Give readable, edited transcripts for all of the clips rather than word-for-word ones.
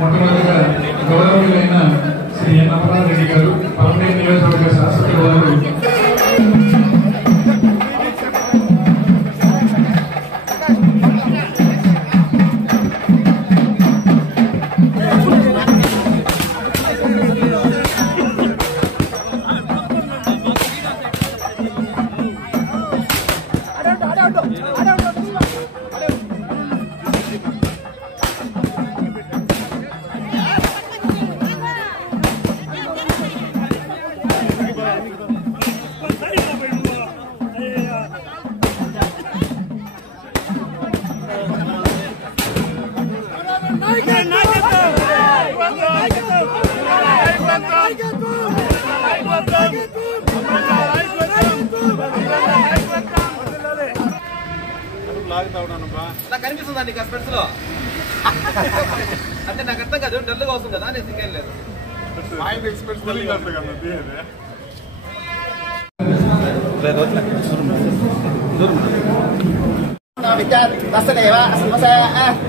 మొట్టమొదటిగా గౌరవనీయులైన శ్రీ ఎన్ అమర్నాథ్ రెడ్డి గారు పలమనేరు నియోజకవర్గ శాసనసభ్యుల వారు కనిపిస్తుందా నీకు స్పెట్స్ లో? అంటే నాకు అర్థం కాదు, డల్గా వస్తుంది కదా నేను సిగ్గేం లేదు. విద్యాదేవ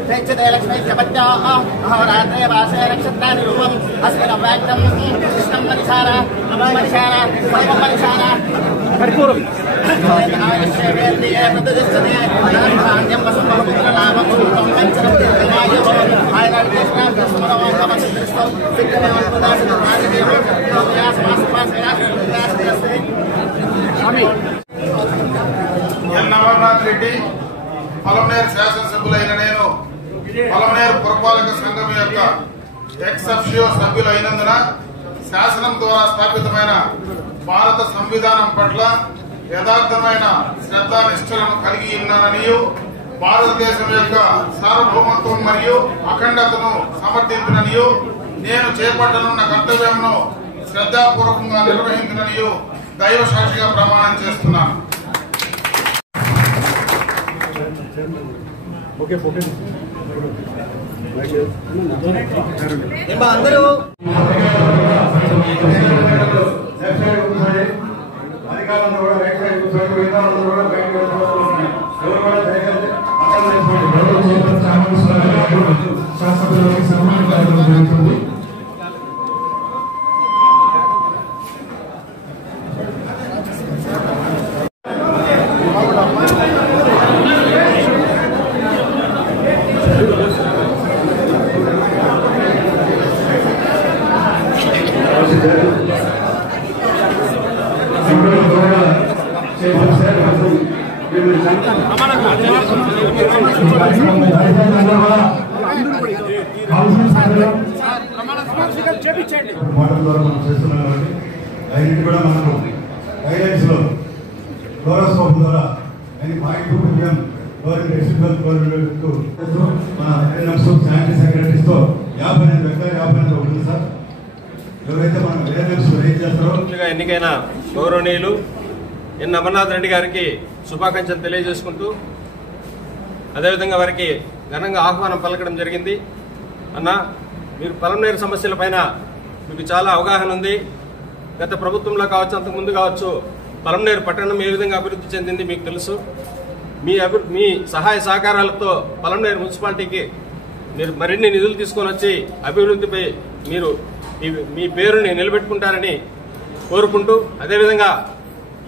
ప్రేక్షతే లక్ష్మీ ప్రపంచా అహోరాత్రే వాసే నక్షత్రాన్ని రూపం అస్మిన్ అవ్యాక్తం కృష్ణం మనిషాన మనిషాన సర్వం మనిషాన పరిపూర్ణం ఎన్ అమర్నాథ్ రెడ్డి పలమనేరు శాసనసభ్యులైన నేను పలమనేరు పురపాలక సంఘం యొక్క ఎక్స్ అఫిషియో సభ్యులు అయినందున శాసనం ద్వారా స్థాపితమైన భారత సంవిధానం పట్ల యథార్థమైన శ్రద్ధానిష్టలను కలిగి ఉన్నాననియు భారతదేశం యొక్క సార్వభౌమత్వం మరియు అఖండతను సమర్థించుననియు నేను చేపట్టనున్న కర్తవ్యంను శ్రద్ధాపూర్వకంగా నిర్వహించుననియు దైవ సాక్షిగా ప్రమాణం చేస్తున్నాను. అందరూ అధికారులను కూడా రైట్ సైడ్ కూర్చోండి, విధానాలను కూడా బయటకు వెళ్ళిపోతున్నారు. ఎవరు కూడా దయచేసి శాసనసభ్యులకి సన్మానం కార్యక్రమం జరుగుతుంది. అన్నింటి కూడా మనకు గైడెన్స్ లో ఫ్లోరోస్కోప్ ద్వారా అన్ని పాయింట్ మన శానిటరీ సెక్రటరీస్ తో 55 వ్యక్తులు ఉంటుంది సార్. ఎవరైతే మనం రేట్ చేస్తారో ఎన్నికైన గౌరవనీయులు ఎన్ అమర్నాథ్ రెడ్డి గారికి శుభాకాంక్షలు తెలియజేసుకుంటూ అదేవిధంగా వారికి ఘనంగా ఆహ్వానం పలకడం జరిగింది. అన్న, మీరు పలమనేరు సమస్యల పైన మీకు చాలా అవగాహన ఉంది. గత ప్రభుత్వంలో కావచ్చు, అంతకుముందు కావచ్చు, పలమనేరు పట్టణం ఏ విధంగా అభివృద్ధి చెందింది మీకు తెలుసు. మీ సహాయ సహకారాలతో పలమనేరు మున్సిపాలిటీకి మీరు మరిన్ని నిధులు తీసుకొని వచ్చి అభివృద్ధిపై మీరు మీ పేరుని నిలబెట్టుకుంటారని కోరుకుంటూ, అదేవిధంగా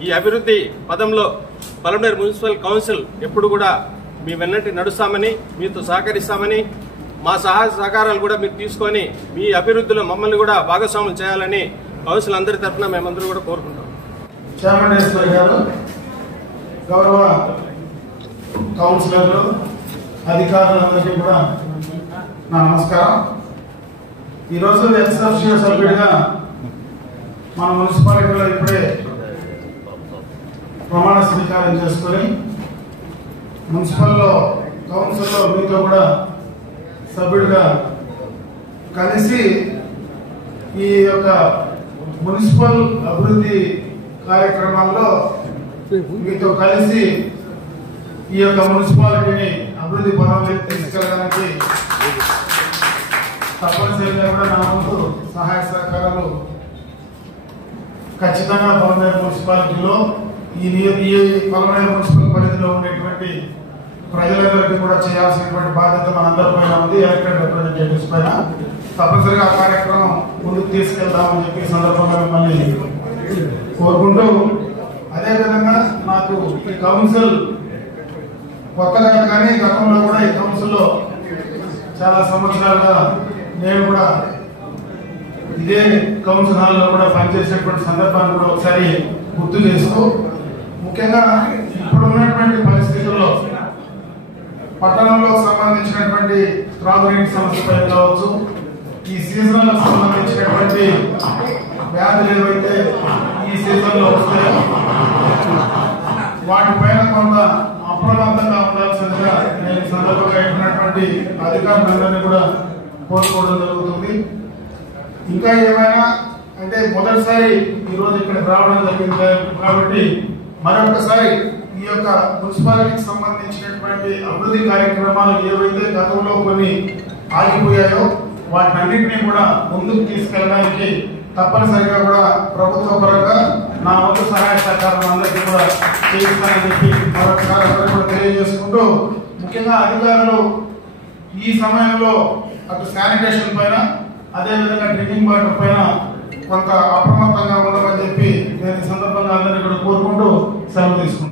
ఈ అభివృద్ధి పదంలో పలమనేరు మున్సిపల్ కౌన్సిల్ ఎప్పుడు కూడా మీ వెన్నటి నడుస్తామని, మీతో సహకరిస్తామని, మా సహాయ సహకారాలు కూడా మీరు తీసుకొని మీ అభివృద్ధిలో మమ్మల్ని కూడా భాగస్వాములు చేయాలని కౌన్సిల్ అందరి తరఫున మేమందరూ కూడా కోరుకుంటాం. చాముండేశ్వరి గారు, గౌరవ కౌన్సిలర్లు, అధికారులందరికీ కూడా నా నమస్కారం. ఈరోజు ఎక్స్ అఫిషియో సభ్యుడిగా మన మున్సిపాలిటీలో ఇప్పుడే ప్రమాణ స్వీకారం చేసుకుని మున్సిపల్లో కౌన్సిల్లో మీతో కూడా సభ్యుడిగా కలిసి ఈ యొక్క మున్సిపల్ అభివృద్ధి కార్యక్రమాల్లో మీతో కలిసి ఈ యొక్క మున్సిపాలిటీని అభివృద్ధి పదంలోకి తీసుకెళ్ళడానికి తప్పనిసరిగా కూడా నా వంతు సహాయ సహకారాలు ఖచ్చితంగా పలమనేరు మున్సిపాలిటీలో ఈ పలమనేరు మున్సిపల్ పరిధిలో ఉండేటువంటి ప్రజలందరికీ కూడా చేయాల్సినటువంటి బాధ్యత మనందరి పైన ఉంది. ఎలక్టెడ్ రిప్రజెంటేటివ్స్ పైన తప్పనిసరిగా ఆ కార్యక్రమం ముందుకు తీసుకెళ్దామని చెప్పి ఈ సందర్భంగా మిమ్మల్ని కోరుకుంటూ, అదేవిధంగా నాకు ఈ కౌన్సిల్ కొత్తగా కానీ గతంలో కూడా ఈ కౌన్సిల్లో చాలా సంవత్సరాలుగా నేను కూడా ఇదే కౌన్సిల్ హాల్లో కూడా పనిచేసేటువంటి సందర్భాన్ని కూడా ఒకసారి గుర్తు చేస్తూ, ముఖ్యంగా ఇప్పుడు ఉన్నటువంటి పరిస్థితుల్లో పట్టణంలో సంబంధించినటువంటి త్రాగునీటి సమస్యపై కావచ్చు, ఈ సీజన్ సంబంధించినటువంటి వ్యాధులు ఏవైతే ఈ సీజన్ లో వస్తాయో వాటిపైన కొంత అప్రమత్తంగా ఉండాల్సిందిగా నేను సందర్భంగా ఇచ్చినటువంటి అధికారులందరినీ కూడా కోరుకోవడం జరుగుతుంది. ఇంకా ఏమైనా అంటే మొదటిసారి ఈరోజు ఇక్కడికి రావడం జరిగింది కాబట్టి మరొకసారి ఈ యొక్క మున్సిపాలిటీకి సంబంధించినటువంటి అభివృద్ధి కార్యక్రమాలు ఏవైతే గతంలో కొన్ని ఆగిపోయాయో వాటినన్నింటినీ కూడా ముందుకు తీసుకెళ్ళడానికి తప్పనిసరిగా కూడా ప్రభుత్వ పరంగా నా వంతు సహాయ సహకారం అందరికీ కూడా చేయిస్తానని చెప్పి మరొకసారి అందరూ కూడా తెలియజేసుకుంటూ, ముఖ్యంగా అధికారులు ఈ సమయంలో అటు శానిటేషన్ పైన అదేవిధంగా డ్రింకింగ్ వాటర్ పైన కొంత అప్రమత్తంగా ఉండమని చెప్పి నేను ఈ సందర్భంగా అందరినీ కూడా కోరుకుంటూ సెలవు తీసుకుంటాను.